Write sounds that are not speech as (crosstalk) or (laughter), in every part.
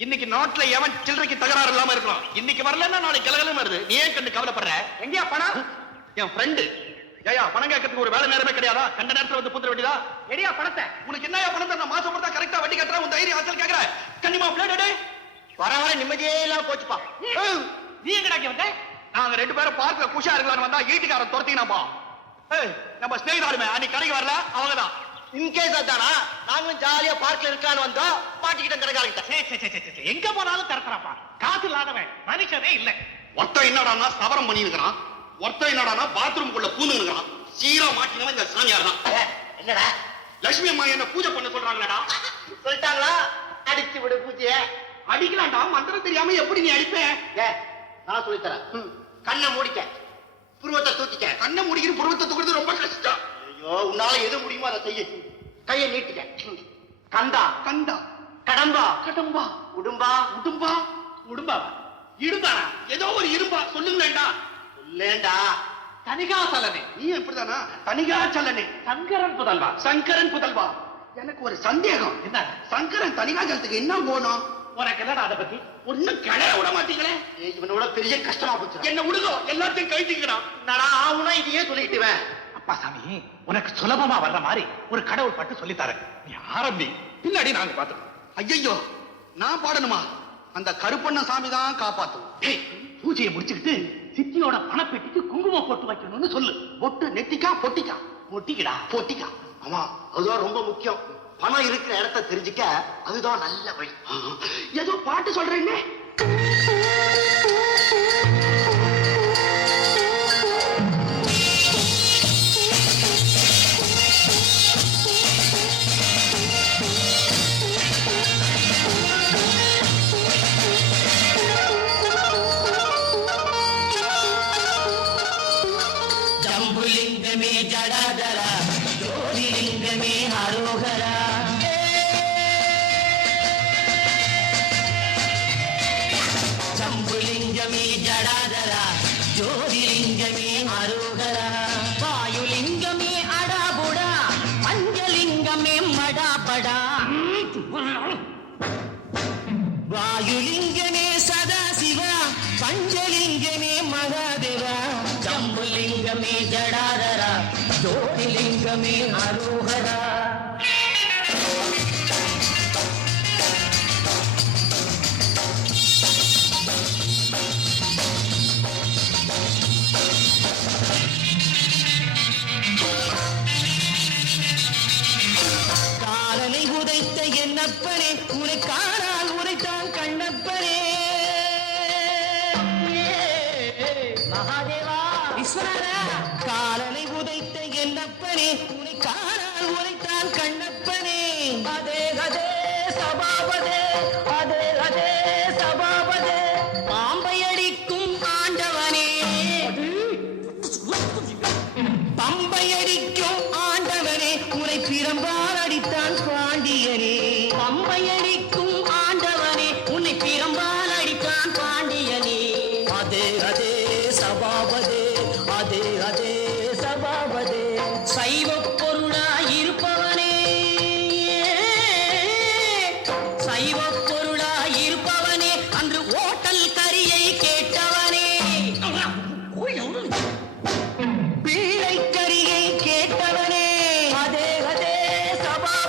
இன்னைக்கு நாட்டுல எவன் சில்லறைக்கு தகராறு இல்லாம இருக்கலாம் இன்னைக்கு வரலன்னா நாளைக்கு கலகலம் வருது. நீ ஏன் கண்டு கவலைப்படுற? எங்கயா பணம்? என் ஃப்ரெண்டு ஏயா பணம் கேட்கறதுக்கு ஒரு வேலை நேரமே கிடையாதா? கண்ட நேரத்துல வந்து புத்திர வேண்டியதா? எடியா பணத்தை? உனக்கு என்னயா பணத்தை நான் மாசம் கொடுத்தா கரெக்டா வட்டி கட்டுறேன் உன் தைரியம் ஆச்சல் கேக்குற. கண்டிப்பா பிளேட் வர வர நிம்மதியே இல்லாம போச்சுப்பா. நீ எங்கடா வந்த? நாங்க ரெண்டு பேரும் பார்க்கல குஷா இருக்கலாம்னு வந்தா வீட்டுக்காரன் துரத்தினாப்பா நம்ம ஸ்நேகிதாருமே அன்னைக்கு கடைக்கு வரல? அவங்கதான். இன்கேஸ் அதானா நாங்களும் ஜாலியா பார்க்ல இருக்கான்னு வந்தோம் மாட்டிக்கிட்ட கடைக்காரங்கிட்ட எங்க போனாலும் திறக்கிறாப்பா? காசு இல்லாதவன் மனுஷனே இல்ல. ஒருத்தன் என்னடான்னா சவரம் பண்ணிருக்கிறான் ஒருத்தன் என்னடான்னா பாத்ரூம்குள்ள பூந்துக்கிறான் சீரா மாட்டினவன் இந்த சாமியார் தான். என்னடா? லட்சுமி அம்மா என்ன பூஜை பண்ண சொல்றாங்களடா? சொல்லிட்டாங்களா? அடிச்சு விடு பூஜைய. அடிக்கலாம்டா மந்திரம் தெரியாம எப்படி நீ அடிப்ப? ஏ நான் சொல்லித்தரேன். கண்ணை மூடிக்க புருவத்தை தூக்கிக்க. கண்ணை முடிக்கிற புருவத்தை தூக்குறது ரொம்ப கஷ்டம். ஐயோ உன்னால எது முடியுமோ அதை செய்ய. கையை நீட்டிக்க. கந்தா. கண்டா கடம்பா. கடம்பா. உடும்பா. உடும்பா. உடும்பா. இடும்பாடா ஏதோ ஒரு இரும்பா. சொல்லுங்களேண்டா சொல்லேண்டா தனிகாசலனே நீ எப்படிதானா தனிகாச்சலனே சங்கரன் புதல்வா. சங்கரன் புதல்வா. எனக்கு ஒரு சந்தேகம். என்ன சங்கரன் தனிகாச்சலத்துக்கு என்ன போனோம் உனக்கு என்னடா அதை பத்தி? ஒண்ணும் கிளைய விட மாட்டீங்களே. இவனோட பெரிய கஷ்டமா போச்சு. என்ன விடுதோ எல்லாத்தையும் கைட்டிக்கிறான் என்னடா ஆவுனா இதையே சொல்லிட்டுவேன் அப்பா சாமி உனக்கு சுலபமா வர்ற மாதிரி ஒரு கடவுள் பாட்டு சொல்லி தரேன். நீ ஆரம்பி பின்னாடி நாங்க பாத்துக்கோம் ஐயோ நான் பாடணுமா? அந்த கருப்பண்ண சாமி தான் காப்பாத்தும் பூஜையை முடிச்சுக்கிட்டு சித்தியோட பணப்பெட்டிக்கு குங்குமம் போட்டு வைக்கணும்னு சொல்லு. பொட்டு நெட்டிக்கா பொட்டிக்கா? ஒட்டிக்கிடா பொட்டிக்கா. ஆமா அதுதான் ரொம்ப முக்கியம். பணம் இருக்கிற இடத்த தெரிஞ்சுக்க அதுதான் நல்ல வழி. ஏதோ பாட்டு சொல்றேன்னே ஜம்புலிங்கமே ஜடாதரா ஜோதிலிங்கமே ஹரோகரா வாயுலிங்கமே அடாபுடா. பஞ்சலிங்கமே மடாபடா. வாயுலிங்கமே சதாசிவா. பஞ்சலிங்கமே மகாதேவா. ஜம்புலிங்கமே ஜடாதரா ஜோதிலிங்கமே அரோகரா. என்னப்பனே உனை காணால் உரைத்தான் கண்ணப்பனே. மகாதேவா. விஸ்வநாதா காலனை உதைத்த என்னப்பனே உனை காணால் உரைத்தான் கண்ணப்பனே. அதே அதே சபாபதே அதே அதே சபாபதே. பாம்பை அடிக்கும் ஆண்டவனே. பம்பை அடிக்கும் ஆண்டவனே உனை பிரம்பால் அதே அதே சபாபதே அதே அதே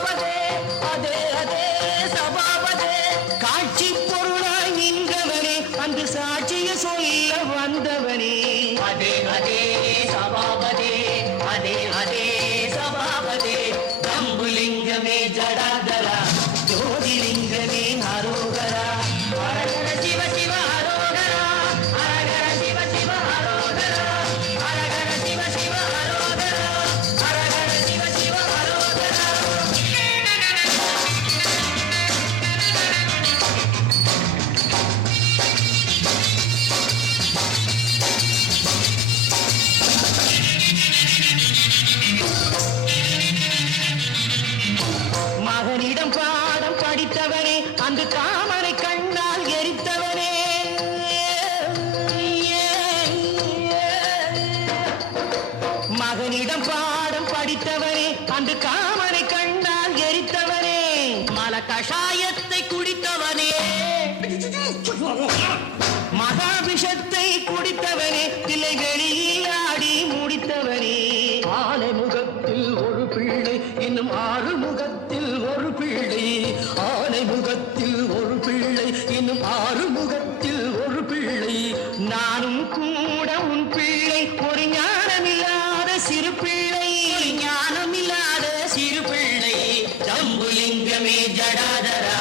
சபாபதே அதே அதே சபாபதே காட்சி பொருளாய் நின்றவனே அங்கு சாட்சிய சொல்ல வந்தவனே. அதே அதே சபாபதே மகனிடம் பாடம் படித்தவனே அங்கு காமனை கண்ணால் எரித்தவனே. மகனிடம் பாடம் படித்தவனே அங்கு காமனை கண்ணால் எரித்தவனே. மல கஷாயத்தை குடித்தவனே. (laughs) மகாபிஷத்தை தில்லைகளில் ஆறுமுகத்தில் ஒரு பிள்ளை. நானும் கூட உன் பிள்ளை. ஒரு ஞானமில்லாத சிறு பிள்ளை. ஞானமில்லாத சிறு பிள்ளை. ஜம்புலிங்கமே ஜடாதரா.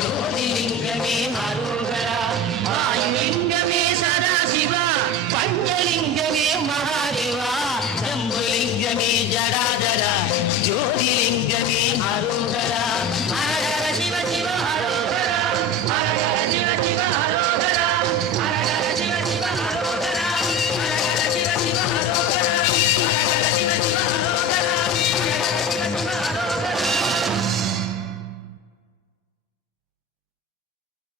ஜோதிலிங்கமே அரோகரா வாயுலிங்கமே சதாசிவா. பஞ்சலிங்கமே மகாதேவா. ஜம்புலிங்கமே ஜோதி